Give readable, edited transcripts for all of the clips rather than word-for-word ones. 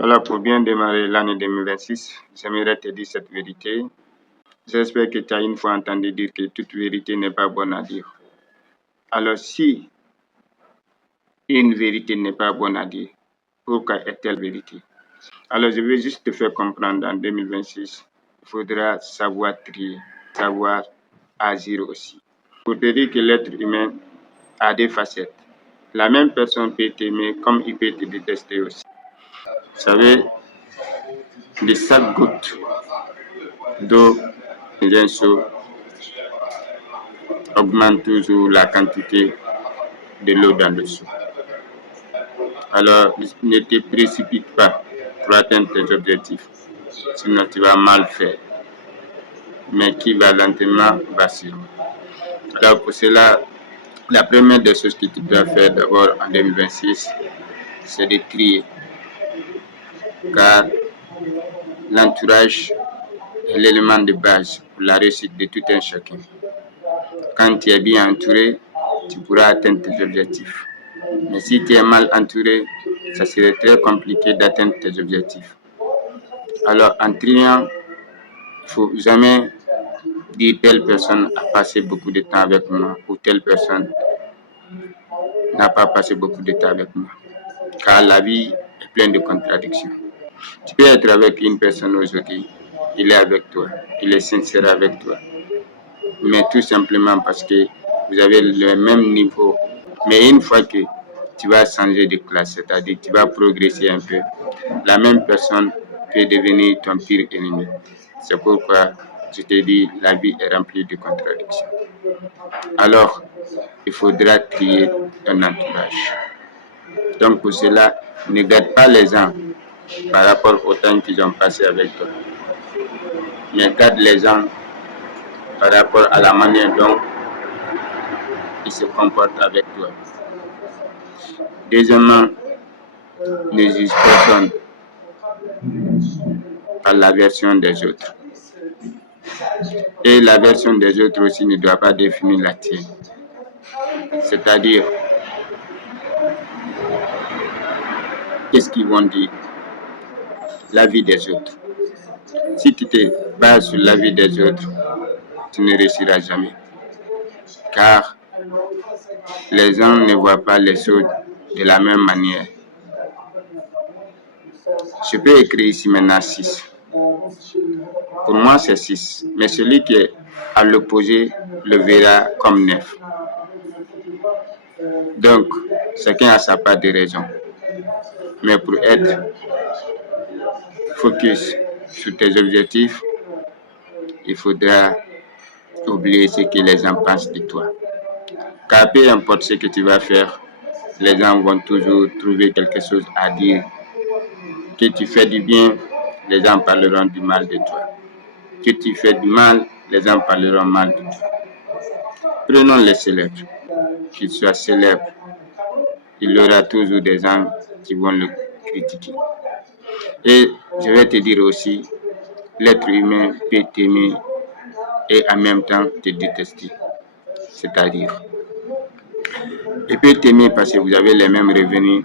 Voilà, pour bien démarrer l'année 2026, j'aimerais te dire cette vérité. J'espère que tu as une fois entendu dire que toute vérité n'est pas bonne à dire. Alors, si une vérité n'est pas bonne à dire, pourquoi est-elle vérité? Alors, je vais juste te faire comprendre en 2026, il faudra savoir trier, savoir agir aussi. Pour te dire que l'être humain a des facettes. La même personne peut t'aimer comme il peut te détester aussi. Vous savez, de chaque goutte d'eau dans un seau augmente toujours la quantité de l'eau dans le seau. Alors, ne te précipite pas pour atteindre tes objectifs, sinon tu vas mal faire. Mais qui va lentement va sûrement. Alors, pour cela, la première des choses que tu dois faire d'abord en 2026, c'est de trier. Car l'entourage est l'élément de base pour la réussite de tout un chacun. Quand tu es bien entouré, tu pourras atteindre tes objectifs. Mais si tu es mal entouré, ça serait très compliqué d'atteindre tes objectifs. Alors, en triant, il ne faut jamais dire telle personne a passé beaucoup de temps avec moi ou telle personne n'a pas passé beaucoup de temps avec moi. Car la vie est pleine de contradictions. Tu peux être avec une personne aujourd'hui, il est avec toi, il est sincère avec toi. Mais tout simplement parce que vous avez le même niveau. Mais une fois que tu vas changer de classe, c'est-à-dire tu vas progresser un peu, la même personne peut devenir ton pire ennemi. C'est pourquoi je te dis, la vie est remplie de contradictions. Alors, il faudra trier ton entourage. Donc pour cela, ne garde pas les gens par rapport au temps qu'ils ont passé avec toi. Mais garde les gens par rapport à la manière dont ils se comportent avec toi. Deuxièmement, ne juge personne par la version des autres. Et la version des autres aussi ne doit pas définir la tienne. C'est-à-dire, qu'est-ce qu'ils vont dire? La vie des autres. Si tu te bases sur la vie des autres, tu ne réussiras jamais. Car les gens ne voient pas les choses de la même manière. Je peux écrire ici maintenant 6. Pour moi, c'est 6. Mais celui qui est à l'opposé le verra comme 9. Donc, chacun a sa part de raison. Mais pour être focus sur tes objectifs, il faudra oublier ce que les gens pensent de toi. Car peu importe ce que tu vas faire, les gens vont toujours trouver quelque chose à dire. Que tu fais du bien, les gens parleront du mal de toi. Que tu fais du mal, les gens parleront mal de toi. Prenons les célèbres. Qu'ils soient célèbres, il y aura toujours des gens qui vont le critiquer. Et je vais te dire aussi, l'être humain peut t'aimer et en même temps te détester. C'est-à-dire, il peut t'aimer parce que vous avez les mêmes revenus,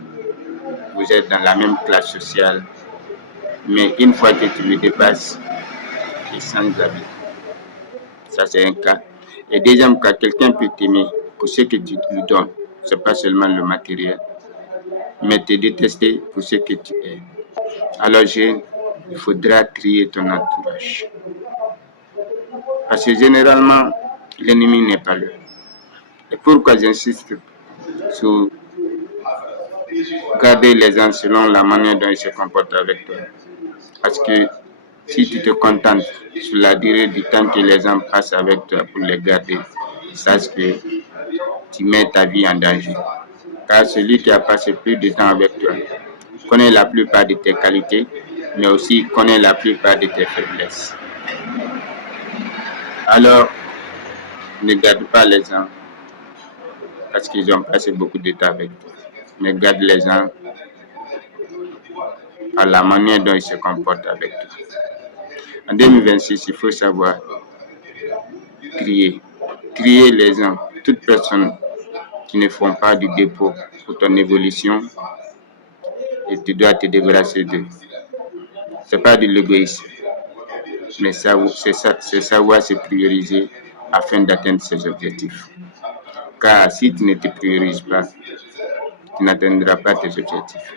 vous êtes dans la même classe sociale, mais une fois que tu le dépasses, il change la vie. Ça, c'est un cas. Et deuxième cas, quelqu'un peut t'aimer pour ce que tu lui donnes. Ce n'est pas seulement le matériel, mais te détester pour ce que tu es. Alors, il faudra trier ton entourage. Parce que généralement, l'ennemi n'est pas là. Et pourquoi j'insiste sur garder les gens selon la manière dont ils se comportent avec toi? Parce que si tu te contentes sur la durée du temps que les gens passent avec toi pour les garder, sache que tu mets ta vie en danger. Car celui qui a passé plus de temps avec toi connaît la plupart de tes qualités, mais aussi connaît la plupart de tes faiblesses. Alors, ne garde pas les gens parce qu'ils ont passé beaucoup de temps avec toi. Mais garde les gens à la manière dont ils se comportent avec toi. En 2026, il faut savoir trier les gens, toutes personnes qui ne font pas du dépôt pour ton évolution et tu dois te débarrasser d'eux. Ce n'est pas de l'égoïsme, mais c'est savoir se prioriser afin d'atteindre ses objectifs. Car si tu ne te priorises pas, tu n'atteindras pas tes objectifs.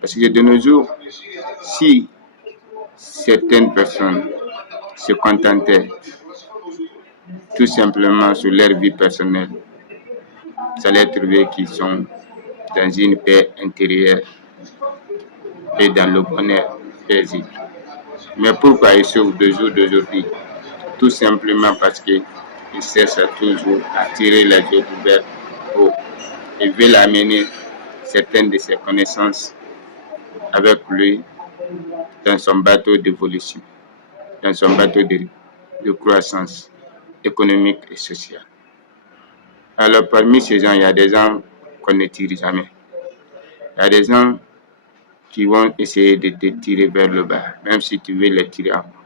Parce que de nos jours, si certaines personnes se contentaient tout simplement sur leur vie personnelle, ça allait trouver qu'ils sont dans une paix intérieure et dans le bonheur paisible. Mais pourquoi ils souffrent de jour d'aujourd'hui? Tout simplement parce qu'ils cherchent toujours à tirer les autres vers haut. Ils veulent amener certaines de ses connaissances avec lui dans son bateau d'évolution, dans son bateau de croissance économique et sociale. Alors parmi ces gens, il y a des gens qu'on ne tire jamais. Il y a des gens qui vont essayer de te tirer vers le bas, même si tu veux les tirer en haut.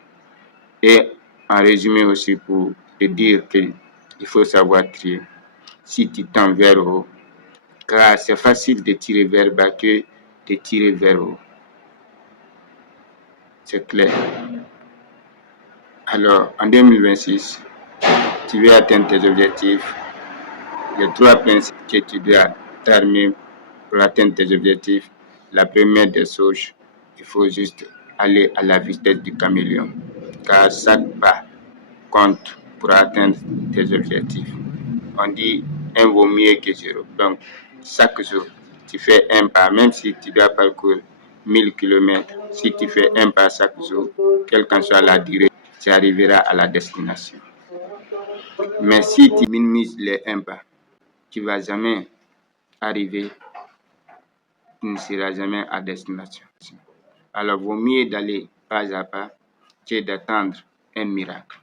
Et en résumé aussi pour te dire qu'il faut savoir trier. Si tu tends vers le haut, car c'est facile de tirer vers le bas que de tirer vers le haut. C'est clair. Alors, en 2026, tu veux atteindre tes objectifs. Il y a 3 principes que tu dois t'armer pour atteindre tes objectifs. La première des choses, il faut juste aller à la vitesse du caméléon, car chaque pas compte pour atteindre tes objectifs. On dit 1 vaut mieux que 0. Donc, chaque jour, tu fais un pas, même si tu dois parcourir 1000 km, si tu fais un pas chaque jour, quelle qu'en soit la durée, tu arriveras à la destination. Mais si tu minimises les 1 pas, tu ne vas jamais arriver, tu ne seras jamais à destination. Alors, vaut mieux d'aller pas à pas que d'attendre un miracle.